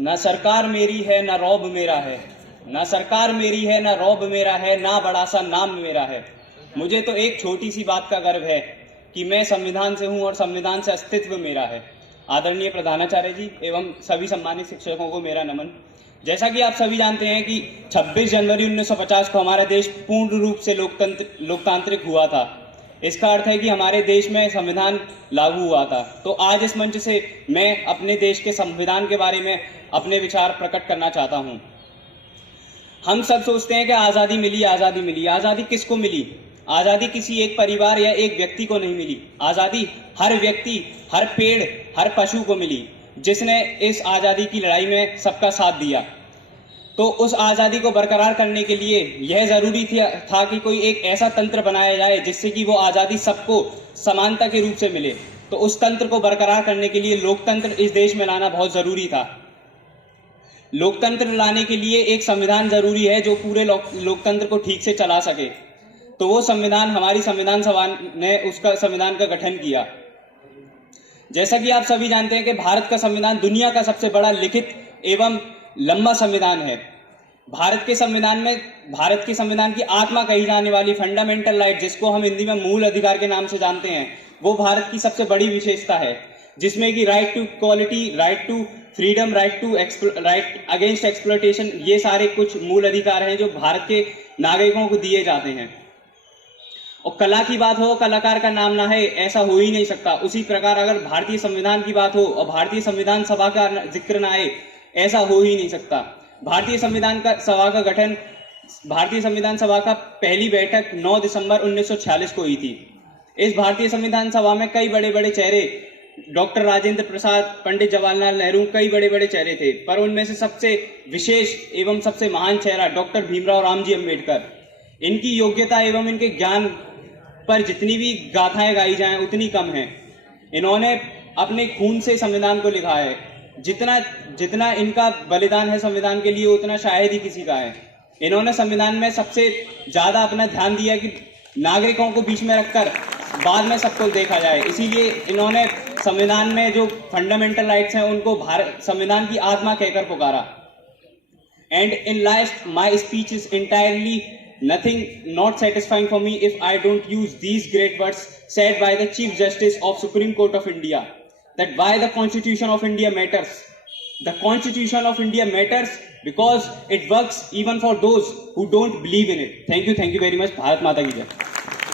ना सरकार मेरी है ना रौब मेरा है, ना सरकार मेरी है ना रौब मेरा है, ना बड़ा सा नाम मेरा है। मुझे तो एक छोटी सी बात का गर्व है कि मैं संविधान से हूं और संविधान से अस्तित्व मेरा है। आदरणीय प्रधानाचार्य जी एवं सभी सम्मानित शिक्षकों को मेरा नमन। जैसा कि आप सभी जानते हैं कि 26 जनवरी 1950 को हमारा देश पूर्ण रूप से लोकतांत्रिक हुआ था। इसका अर्थ है कि हमारे देश में संविधान लागू हुआ था। तो आज इस मंच से मैं अपने देश के संविधान के बारे में अपने विचार प्रकट करना चाहता हूं। हम सब सोचते हैं कि आज़ादी मिली, आज़ादी मिली। आज़ादी किसको मिली? आज़ादी किसी एक परिवार या एक व्यक्ति को नहीं मिली। आज़ादी हर व्यक्ति, हर पेड़, हर पशु को मिली, जिसने इस आज़ादी की लड़ाई में सबका साथ दिया। तो उस आज़ादी को बरकरार करने के लिए यह जरूरी था कि कोई एक ऐसा तंत्र बनाया जाए जिससे कि वो आज़ादी सबको समानता के रूप से मिले। तो उस तंत्र को बरकरार करने के लिए लोकतंत्र इस देश में लाना बहुत जरूरी था। लोकतंत्र लाने के लिए एक संविधान जरूरी है जो पूरे लोकतंत्र को ठीक से चला सके। तो वो संविधान, हमारी संविधान सभा ने उसका संविधान का गठन किया। जैसा कि आप सभी जानते हैं कि भारत का संविधान दुनिया का सबसे बड़ा लिखित एवं लंबा संविधान है। भारत के संविधान की आत्मा कही जाने वाली फंडामेंटल राइट, जिसको हम हिंदी में मूल अधिकार के नाम से जानते हैं, वो भारत की सबसे बड़ी विशेषता है, जिसमें कि right to equality, right to freedom, right against exploitation, ये सारे कुछ मूल अधिकार हैं जो भारत के नागरिकों को दिए जाते हैं। और कला की बात हो, कलाकार का नाम ना है, ऐसा हो ही नहीं सकता। उसी प्रकार अगर भारतीय संविधान की बात हो और भारतीय संविधान सभा का जिक्र ना आए, ऐसा हो ही नहीं सकता। भारतीय संविधान सभा का पहली बैठक 9 दिसंबर 1946 को हुई थी। इस भारतीय संविधान सभा में कई बड़े बड़े चेहरे, डॉक्टर राजेंद्र प्रसाद, पंडित जवाहरलाल नेहरू, कई बड़े बड़े चेहरे थे, पर उनमें से सबसे विशेष एवं सबसे महान चेहरा डॉक्टर भीमराव रामजी अम्बेडकर। इनकी योग्यता एवं इनके ज्ञान पर जितनी भी गाथाएं गाई जाएं उतनी कम है। इन्होंने अपने खून से संविधान को लिखा है। जितना इनका बलिदान है संविधान के लिए, उतना शायद ही किसी का है। इन्होंने संविधान में सबसे ज्यादा अपना ध्यान दिया कि नागरिकों को बीच में रखकर बाद में सबको देखा जाए। इसीलिए इन्होंने संविधान में जो फंडामेंटल राइट्स हैं उनको संविधान की आत्मा कहकर पुकारा। And in last my speech is entirely nothing not satisfying for me if I don't use these great words said by the Chief Justice of Supreme Court of India, that why the Constitution of India matters. The Constitution of India matters because it works even for those who don't believe in it. Thank you very much. Bharat माता की जय।